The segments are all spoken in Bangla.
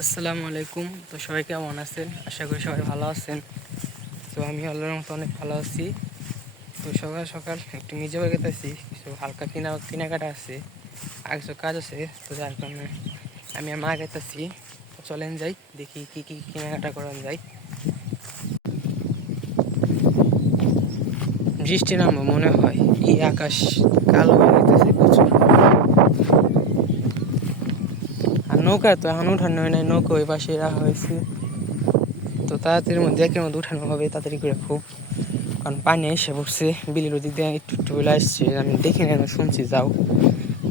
আসসালামু আলাইকুম। তো সবাই কেমন আছেন? আশা করি সবাই ভালো আছেন। তো আমি আল্লাহর মতো অনেক ভালো আছি। তো সকাল সকাল একটু নিজে হয়ে গেতেছি, কিছু হালকা কেনাকাটা আছে, আর কিছু কাজ আছে। তো যার কারণে আমি আর মা গেতেছি। তো চলেন যাই, দেখি কি কি কেনাকাটা করা যায়। বৃষ্টি নামবো মনে হয়, এই আকাশ কালো হয়ে যেতেছে প্রচুর। আর নৌকা তো এখন উঠানো হয় নাই, নৌকা ওই পাশে রাখা হয়েছে। তো তাড়াতাড়ির মধ্যে একের মধ্যে উঠানো হবে তাড়াতাড়ি করে খুব, কারণ পানি এসে পড়ছে। বিলের ওদিক দিয়ে একটু একটু বলে আসছে, আমি দেখি না, শুনছি। যাও,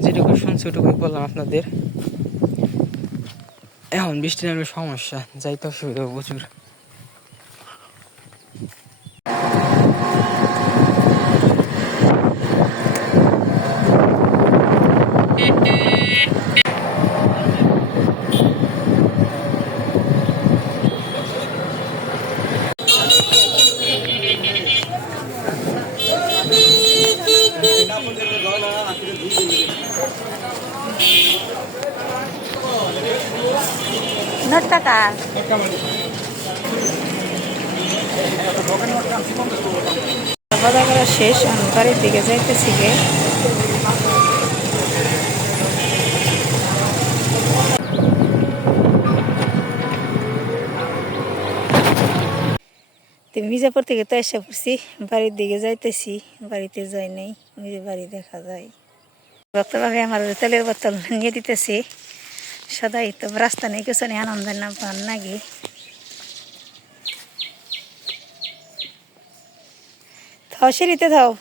যেটুকু শুনছি ওটুকুই বললাম আপনাদের। এখন বৃষ্টি নামলে সমস্যা, যাইতে অসুবিধা প্রচুর। নোটটা কার? বাজার করা শেষ, আমি বাড়ির দিকে যাইতেছি গে। তো মির্জাপুর থেকে তো এসে পড়ছি, বাড়ির দিকে যাইতেছি। বাড়িতে যাই নাই, ওই যে বাড়ি দেখা যায়। ভক্তভাবে আমার তেলের বোতল নিয়ে দিতেছি। সদাই তো রাস্তা নেই, কিছু নেই, আনন্দ না পান নাকি। থাও, সিঁড়িতে থাও।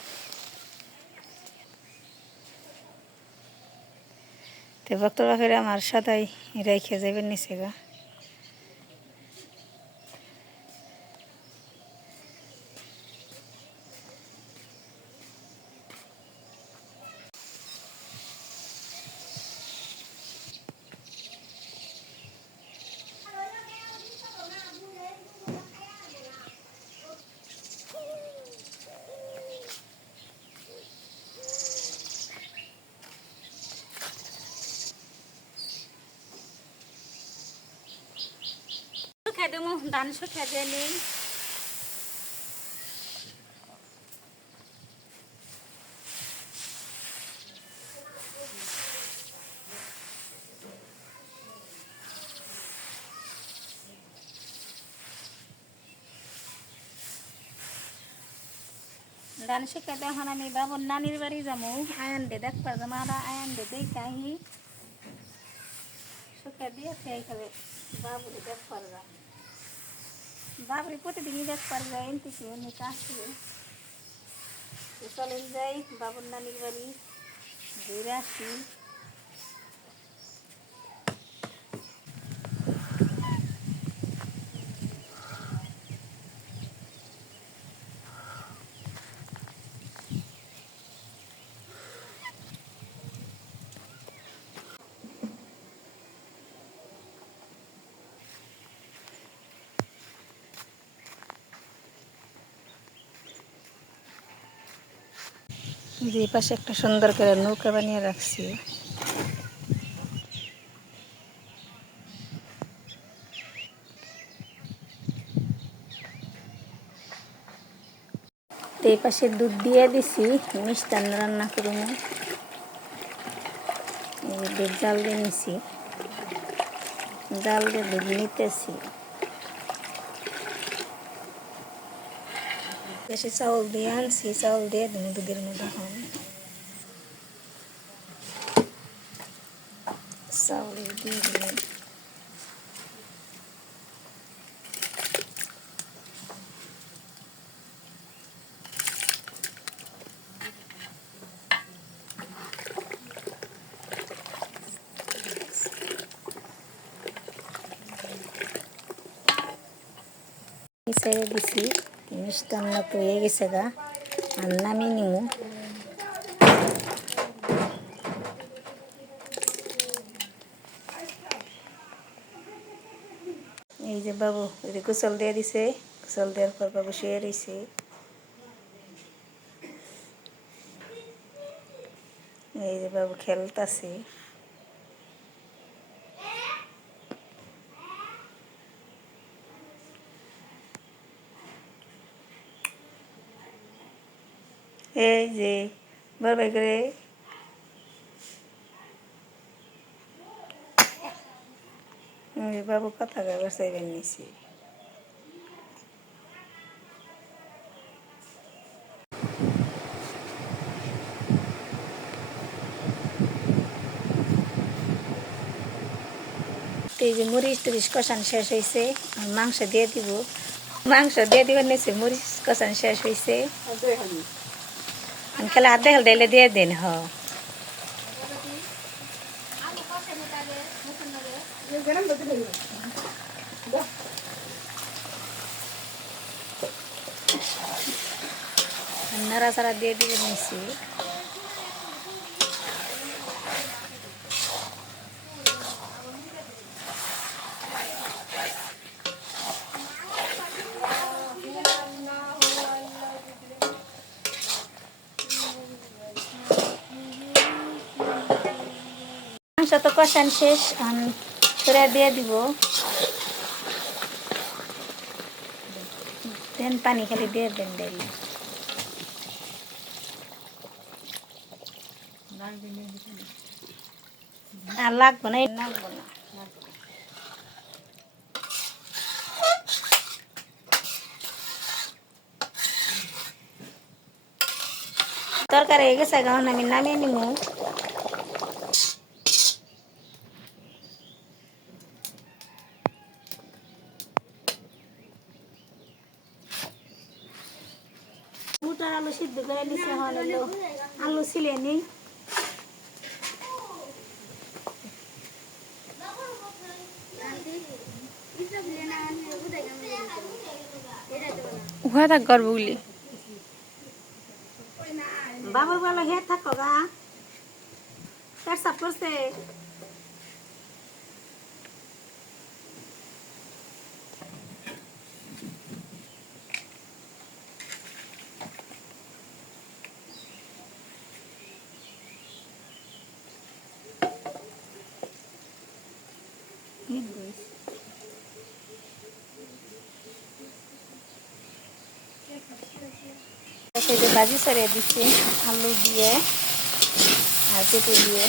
তো ভক্তভাবে আমার সদাই রেখে যাবেন নিচে গা। শুকিয়ে দেবো, ধান শুকিয়ে দিয়ে নেই। ধান শুকিয়ে দিয়ে এখন আমি বাবুর নানির বাড়ি যাবো। আয়ান দে দেখবার যাবো, আর আয়ান দে দেখাই শুকিয়ে দিয়ে খেয়ে খাবে। বাবুরে দেখবার যাবো, বাবুরে প্রতিদিনই দেখবার যাই, এনতে এমনি আসলে চলেন যাই বাবুর নানির বাড়ি, ঘুরে আসি। যে পাশে একটা সুন্দর করে নৌকা বানিয়ে রাখছি। এই পাশে দুধ দিয়ে দিছি, মিষ্টান্ন রান্না করুন। দুধ জাল দিয়ে নিছি, জাল দিয়ে দুধ নিতেছি। বেশি চাউল দিয়ে আনছি, চাউল দিয়ে দিন দুধের মধ্যে। হন চাউল দিয়ে দিন। ছেড়ে দিছি, মিষ্টান্ন তো হয়ে গেছে গা, আর নামিয়ে নিমু। এই যে বাবু গোসল দিয়ে দিছে, গোসল দেওয়ার পর বাবু শুয়ে রয়েছে। এই যে বাবু খেলতেছে। এই যে বরবাই করে বাবু কথা কাগজ চাইবেন নিছি। এই যে মরিচ টরিচ কষান শেষ হয়েছে, মাংস দিয়ে দিব। মাংস দিয়ে দিবেন নিছে, মরিচ কষান শেষ হয়েছে। খেলা হাত দেখাল দিলে দিয়ে দেন। নাড়াচাড়া দিয়ে দিবেন নিছি। মাংস তো কষান শেষ, চুরা দিয়ে দিব। দেন পানি খালি দিয়ে দেন ডাইলে। আর লাগবো না, লাগবো না। তরকারি হয়ে গেছে, এখন আমি নামিয়ে নিব। বুটার আলু সিদ্ধ করে নিচে হলো, আলু ছিলে নি। উহা থাক গর্ব গুলি বাবু বলো হে থাকো গা, পেট সাফ করছে। ভাজি সরিয়ে দিচ্ছি আলু দিয়ে আর পেঁপে দিয়ে।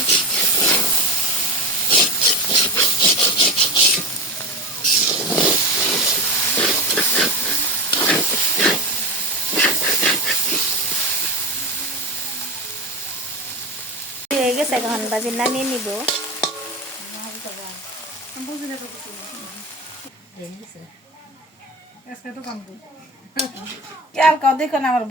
হয়ে গেছে, এখন ভাজি নামিয়ে নিব। দেখো না আমার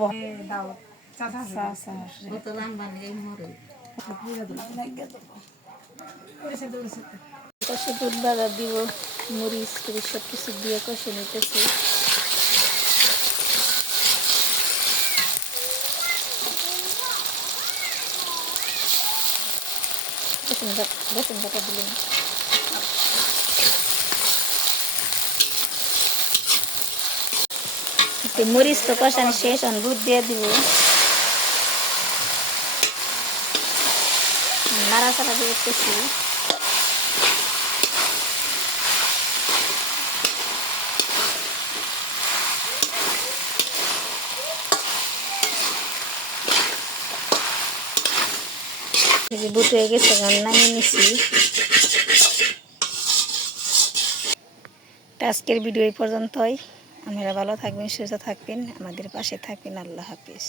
কষে দুধ বাজার দিব, মরিচ টরিচ সব কিছু দিয়ে কষে নিতেছি। বেসন বাটা দিলেন। মরিচ তো কষানো শেষ, দুধ দিয়ে দিব। নাড়াচাড়া দিয়ে করতেছি। বুট হয়ে গেছে, নামিয়ে নিছি। আজকের ভিডিও এই পর্যন্তই। আপনারা ভালো থাকবেন, সুস্থ থাকবেন, আমাদের পাশে থাকবেন। আল্লাহ হাফিজ।